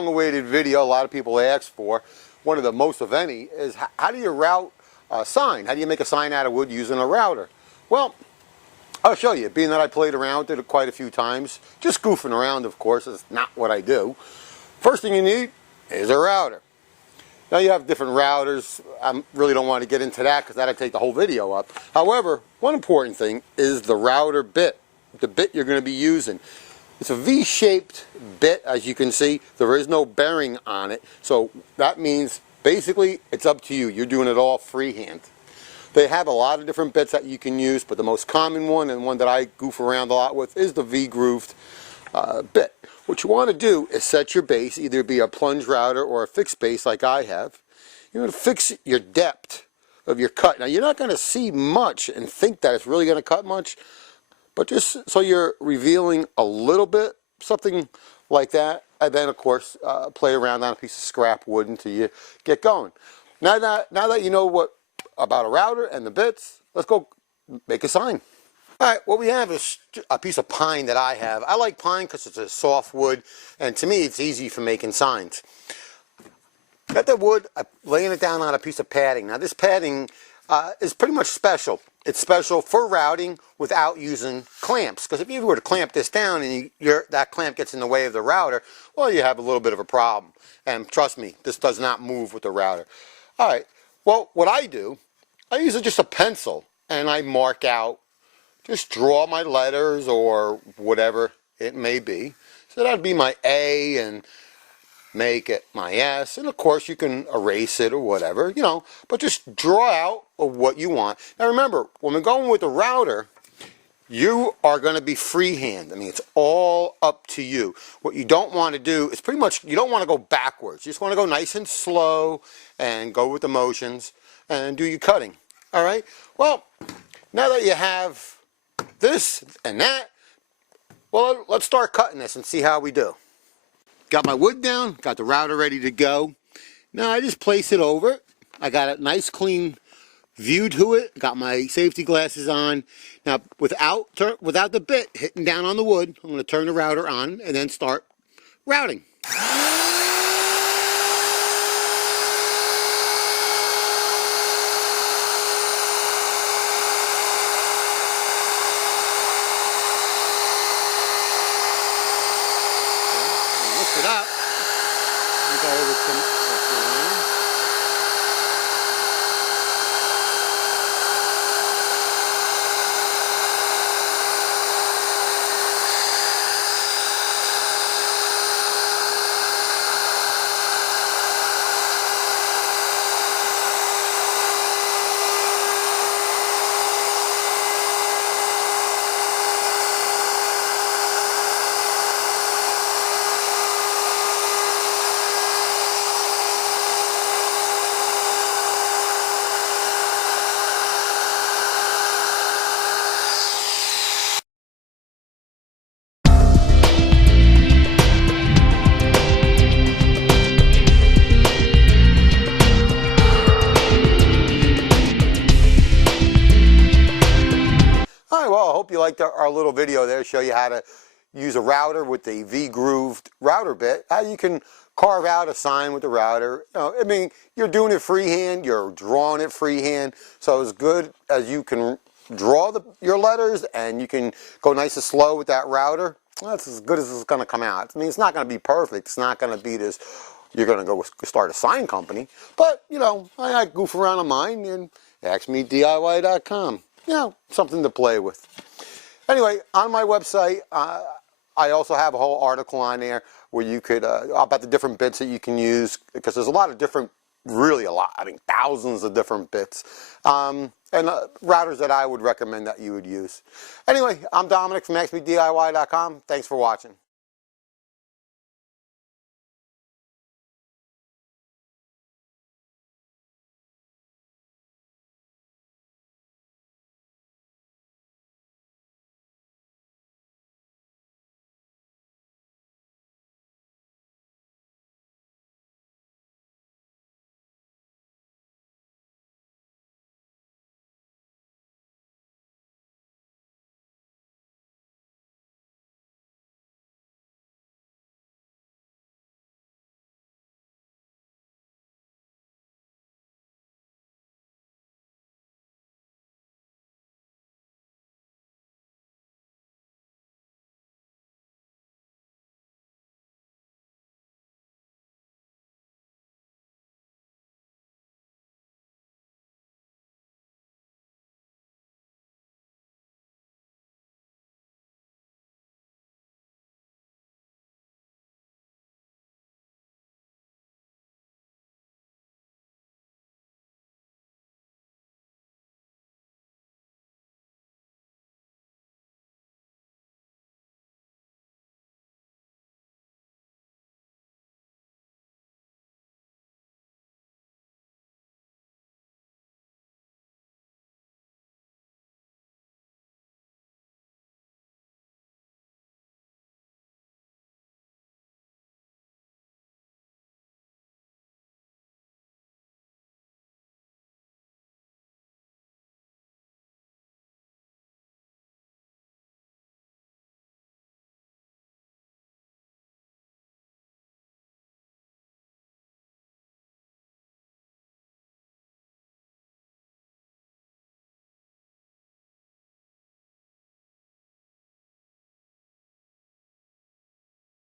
long-awaited video a lot of people ask for, one of the most of any, is how do you route a sign? How do you make a sign out of wood using a router? Well, I'll show you, being that I played around with it quite a few times. Just goofing around, of course, is not what I do. First thing you need is a router. Now you have different routers. I really don't want to get into that because that'd take the whole video up. However, one important thing is the router bit, the bit you're going to be using. It's a V-shaped bit, as you can see. There is no bearing on it, so that means basically it's up to you. You're doing it all freehand. They have a lot of different bits that you can use, but the most common one, and one that I goof around a lot with, is the V-grooved bit. What you want to do is set your base, either be a plunge router or a fixed base like I have. You're going to fix your depth of your cut. Now you're not going to see much and think that it's really going to cut much, but just so you're revealing a little bit, something like that, and then of course play around on a piece of scrap wood until you get going. Now that you know what about a router and the bits, let's go make a sign. Alright, what we have is a piece of pine that I have. I like pine because it's a soft wood, and to me it's easy for making signs. Got the wood, I'm laying it down on a piece of padding. Now this padding is pretty much special. It's special for routing without using clamps, because if you were to clamp this down and that clamp gets in the way of the router, well, you have a little bit of a problem. And trust me, this does not move with the router. Alright, well, what I do, I use just a pencil and I mark out, just draw my letters or whatever it may be. So that'd be my A, and make it my S, and of course you can erase it or whatever, you know, but just draw out what you want. Now remember, when we're going with the router, you are going to be freehand. I mean, it's all up to you. What you don't want to do is pretty much, you don't want to go backwards. You just want to go nice and slow and go with the motions and do your cutting. All right? Well, now that you have this and that, well, let's start cutting this and see how we do. Got my wood down, got the router ready to go. Now I just place it over. I got a nice clean view to it. Got my safety glasses on. Now without the bit hitting down on the wood, I'm going to turn the router on and then start routing. Lift it up and go over to the line. Well, I hope you liked our little video there, show you how to use a router with the V-grooved router bit, how you can carve out a sign with the router. You know, I mean, you're doing it freehand, you're drawing it freehand, so as good as you can draw your letters and you can go nice and slow with that router, that's as good as it's going to come out. I mean, it's not going to be perfect, it's not going to be this, you're going to go start a sign company, but, you know, I goof around on mine, and AskMeDIY.com. You know, something to play with. Anyway, on my website, I also have a whole article on there where you could, about the different bits that you can use, because there's a lot of different, really a lot, I mean thousands of different bits, and routers that I would recommend that you would use. Anyway, I'm Dominic from AskMeDIY.com. Thanks for watching.